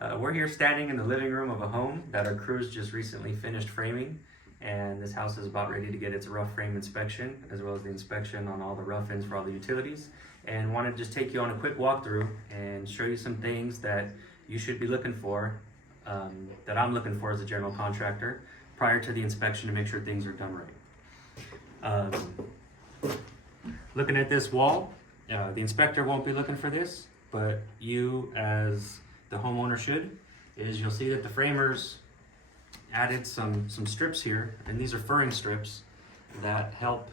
We're here standing in the living room of a home that our crews just recently finished framing, and this house is about ready to get its rough frame inspection, as well as the inspection on all the rough ends for all the utilities. And wanted to just take you on a quick walkthrough and show you some things that you should be looking for, that I'm looking for as a general contractor, prior to the inspection to make sure things are done right. Looking at this wall, the inspector won't be looking for this, but you as the homeowner should, is you'll see that the framers added some strips here, and these are furring strips that help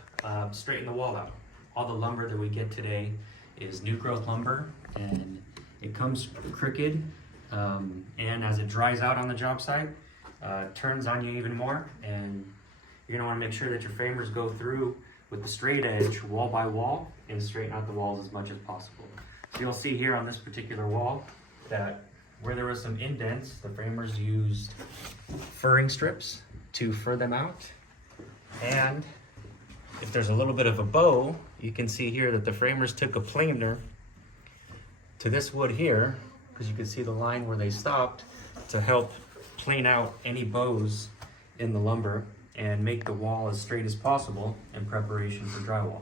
straighten the wall out. All the lumber that we get today is new growth lumber, and it comes crooked, and as it dries out on the job site, turns on you even more, and you're gonna wanna make sure that your framers go through with the straight edge wall by wall and straighten out the walls as much as possible. So you'll see here on this particular wall that where there was some indents, the framers used furring strips to fur them out. And if there's a little bit of a bow, you can see here that the framers took a planer to this wood here, because you can see the line where they stopped, to help plane out any bows in the lumber and make the wall as straight as possible in preparation for drywall.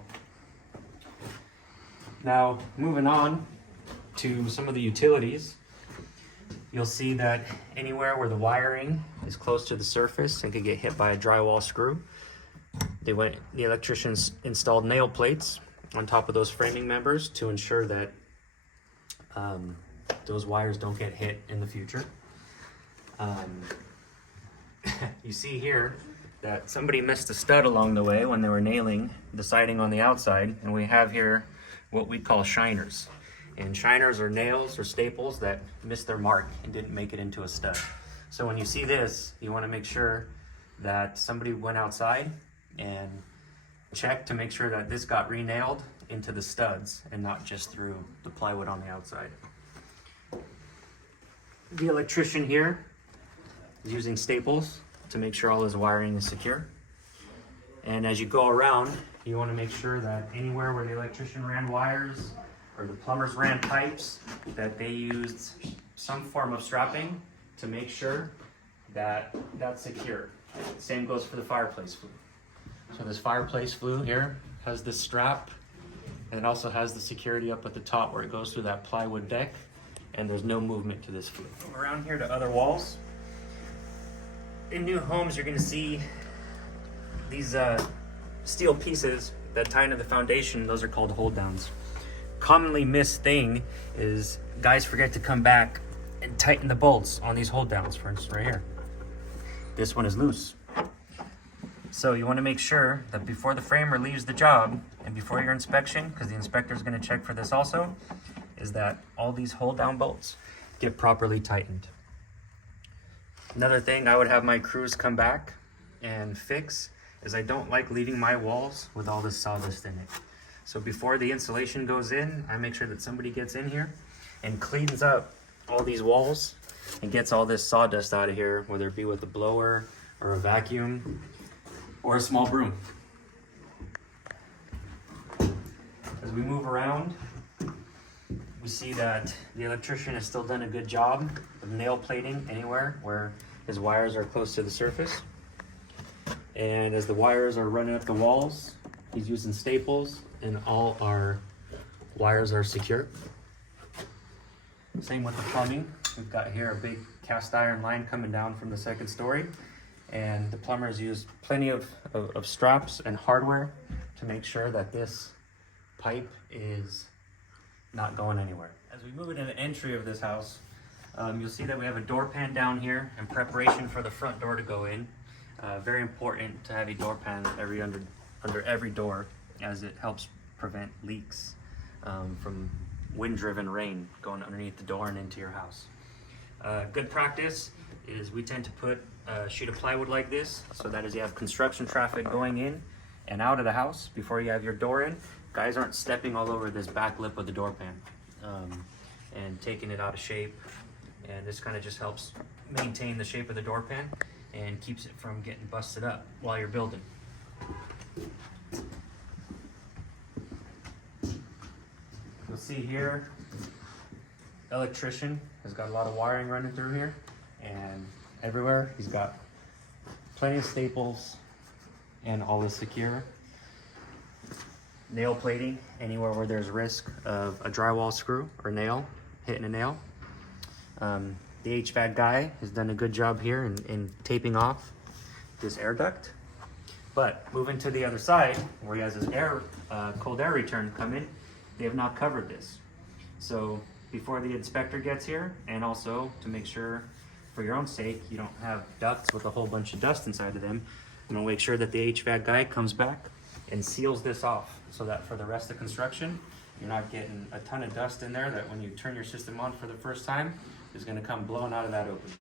Now, moving on to some of the utilities, you'll see that anywhere where the wiring is close to the surface and could get hit by a drywall screw, the electricians installed nail plates on top of those framing members to ensure that those wires don't get hit in the future. You see here that somebody missed a stud along the way when they were nailing the siding on the outside, and we have here what we call shiners. And shiners are nails or staples that missed their mark and didn't make it into a stud. So when you see this, you want to make sure that somebody went outside and checked to make sure that this got re-nailed into the studs and not just through the plywood on the outside. The electrician here is using staples to make sure all his wiring is secure. And as you go around, you want to make sure that anywhere where the electrician ran wires or the plumbers ran pipes, that they used some form of strapping to make sure that that's secure. Same goes for the fireplace flue. So this fireplace flue here has this strap, and it also has the security up at the top where it goes through that plywood deck, and there's no movement to this flue. Around here to other walls, in new homes you're going to see these steel pieces that tie into the foundation. Those are called hold downs. Commonly missed thing is guys forget to come back and tighten the bolts on these hold downs. For instance, right here, this one is loose. So you want to make sure that before the framer leaves the job and before your inspection, because the inspector is going to check for this also, is that all these hold down bolts get properly tightened. Another thing I would have my crews come back and fix is I don't like leaving my walls with all this sawdust in it. So before the insulation goes in, I make sure that somebody gets in here and cleans up all these walls and gets all this sawdust out of here, whether it be with a blower or a vacuum or a small broom. As we move around, we see that the electrician has still done a good job of nail plating anywhere where his wires are close to the surface. And as the wires are running up the walls, he's using staples, and all our wires are secure. Same with the plumbing. We've got here a big cast iron line coming down from the second story, and the plumbers use plenty of straps and hardware to make sure that this pipe is not going anywhere. As we move into the entry of this house, you'll see that we have a door pan down here in preparation for the front door to go in. Very important to have a door pan under every door, as it helps prevent leaks from wind-driven rain going underneath the door and into your house. Good practice is we tend to put a sheet of plywood like this, so that as you have construction traffic going in and out of the house before you have your door in, guys aren't stepping all over this back lip of the door pan and taking it out of shape. And this kind of just helps maintain the shape of the door pan and keeps it from getting busted up while you're building. You'll see here electrician has got a lot of wiring running through here, and everywhere he's got plenty of staples, and all is secure. Nail plating anywhere where there's risk of a drywall screw or nail hitting a nail. The HVAC guy has done a good job here in taping off this air duct. But moving to the other side, where he has his cold air return come in, they have not covered this. So before the inspector gets here, and also to make sure for your own sake you don't have ducts with a whole bunch of dust inside of them, I'm gonna make sure that the HVAC guy comes back and seals this off, so that for the rest of construction, you're not getting a ton of dust in there that when you turn your system on for the first time, is gonna come blowing out of that opening.